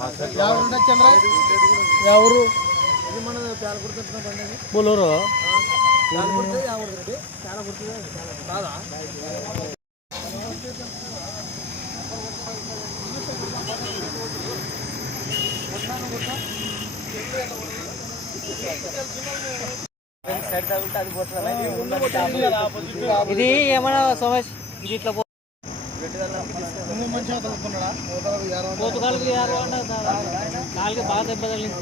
చంద్ర ఎవరు ఇది మన పేలకుర్తున్న బండి బోలోరో ఇది ఏమన్నా సమస్య ఇది ఇట్లా పోతుగాలకి కాళ్ళకి బాగా దెబ్బ తగిలింది.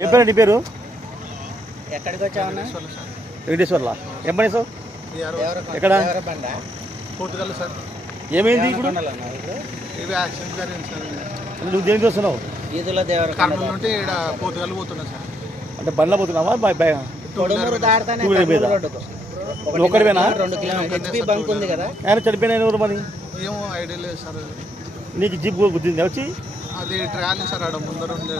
ఏం పేరు నీ పేరు? ఎక్కడికి వచ్చావన్నా? వెంకటేశ్వర్లా. ఏం పని సార్? ఎక్కడ? పోతుగల్ సార్. ఏమైంది ఇప్పుడు? ఇవి యాక్సిడెంట్ జరిగింది సార్. నువ్వు దేనికి వస్తున్నావు? ఈదుల దేవర కర్నూలు నుండి ఇక్కడ పోతుగల్ పోతున్నా సార్. అంటే బండ్లో పోతున్నావా? ఒక్కడివేనా? 2 కిలోమీటర్లు హెచ్పి బంక్ ఉంది కదా. ఆయన చనిపోయిన ఎవరు మరి? ఏమో ఐడియా లేదు సార్. నీకు జీప్ గుద్దింది వచ్చి? అది ట్రాలీ సార్, ఆడ ముందర ఉంది.